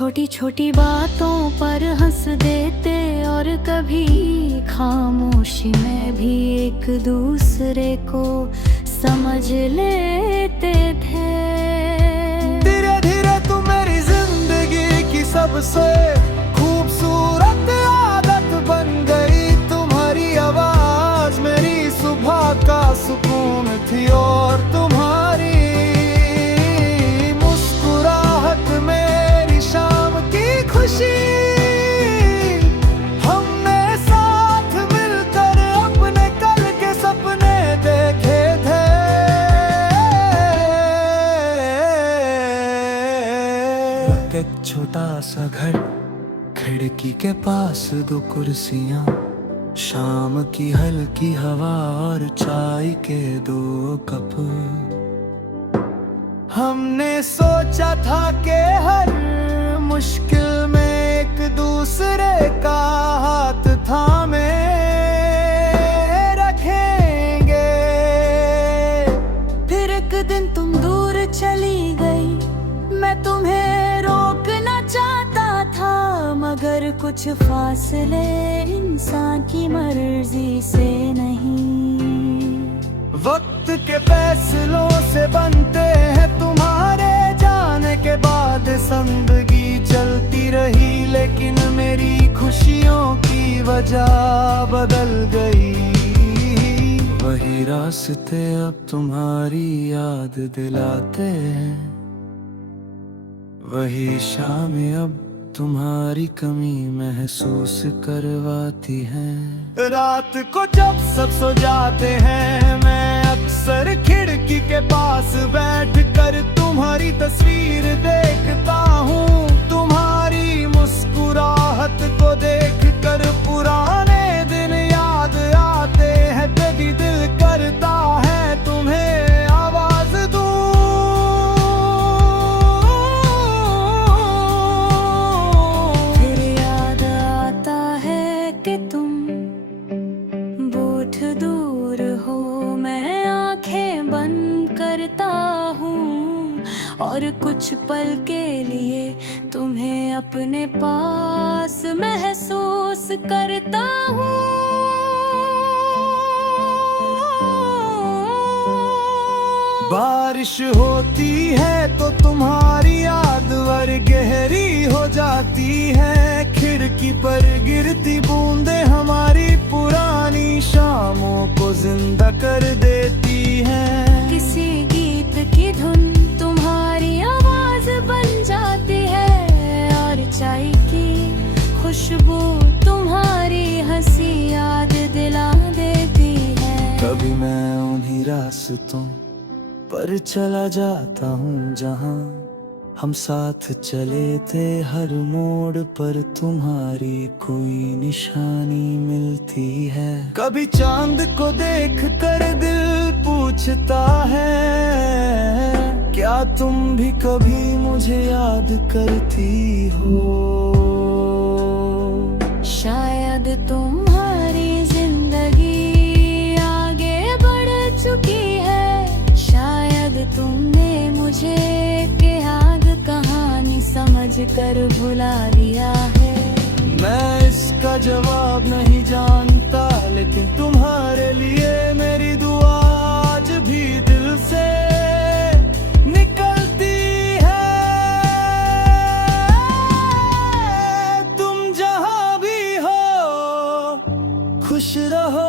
छोटी छोटी बातों पर हंस देते और कभी खामोशी में भी एक दूसरे को समझ लेते थे। धीरे धीरे तुम मेरी जिंदगी की सबसे खूबसूरत आदत बन गई। तुम्हारी आवाज मेरी सुबह का सुकून थी और तुम्हारी मुस्कुराहट मेरी शाम की खुशी। हमने साथ मिलकर अपने कल के सपने देखे थे। एक छोटा सा घर, खिड़की के पास दो कुर्सियां, शाम की हल्की हवा और चाय के दो कप। हमने सोचा था कि हर मुश्किल में एक दूसरे का हाथ थामे रखेंगे। फिर एक दिन तुम दूर चली गई, मैं तुम्हें रोकना चाहता था, मगर कुछ फासले इंसान की मर्जी से नहीं। वक्त के फैसलों से बनते हैं, तुम्हारे जाने के बाद जिंदगी चलती रही, लेकिन मेरी खुशियों की वजह बदल गई। वही रास्ते अब तुम्हारी याद दिलाते हैं, वही शामें अब तुम्हारी कमी महसूस करवाती हैं। रात को जब सब सो जाते हैं, मैं अक्सर खिड़की के पास बैठकर तुम्हारी तस्वीर देखता हूँ। तुम्हारी मुस्कुराहट को देखकर पुराने दिन याद आते हैं। कभी दिल करता है तुम्हें आवाज दूं, कि तुम बूथ दूर हो। मैं आंखें बंद करता हूँ और कुछ पल के लिए तुम्हें अपने पास महसूस करता हूँ। बारिश होती है तो तुम्हारी याद और गहरी हो जाती है। खिड़की पर गिरती बूंदें हमारी पुरानी शामों को जिंदा कर देती हैं। किसी गीत की धुन तुम्हारी आवाज बन जाती है और चाय की खुशबू तुम्हारी हंसी याद दिला देती है। कभी मैं उन्हीं रास्तों पर चला जाता हूँ जहाँ हम साथ चले थे। हर मोड़ पर तुम्हारी कोई निशानी मिलती है। कभी चांद को देख कर दिल पूछता है, क्या तुम भी कभी मुझे याद करती हो। शायद तुम्हारी जिंदगी आगे बढ़ चुकी है, शायद तुमने मुझे याद कहानी समझ कर भुला दिया है। मैं इसका जवाब नहीं जानता, लेकिन तुम्हारे लिए मेरी दुआ आज भी दिल से निकलती है। तुम जहां भी हो खुश रहो।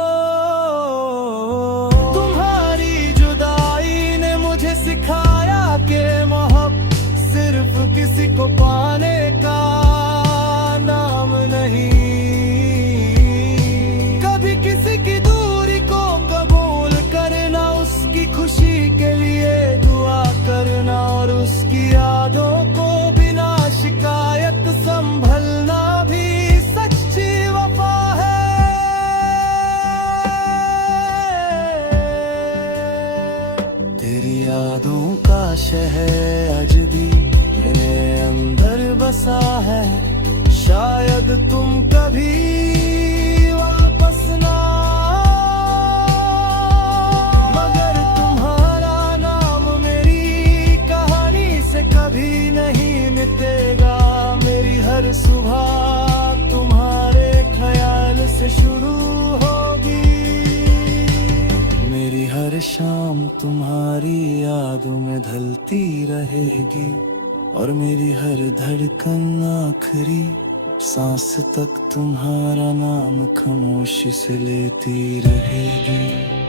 सिखाया के मोहब्बत सिर्फ किसी को पाने का नाम नहीं। कभी किसी की दूरी को कबूल करना, उसकी खुशी के लिए दुआ करना और उसकी यादों को बिना शिकायत संभलना भी सच्ची वफा है। तेरी यादों का शहर आज भी मेरे अंदर बसा है। शायद तुम कभी वापस ना, मगर तुम्हारा नाम मेरी कहानी से कभी नहीं मिटेगा। शुरू होगी। मेरी हर शाम तुम्हारी यादों में ढलती रहेगी, और मेरी हर धड़कन आखिरी सांस तक तुम्हारा नाम खामोशी से लेती रहेगी।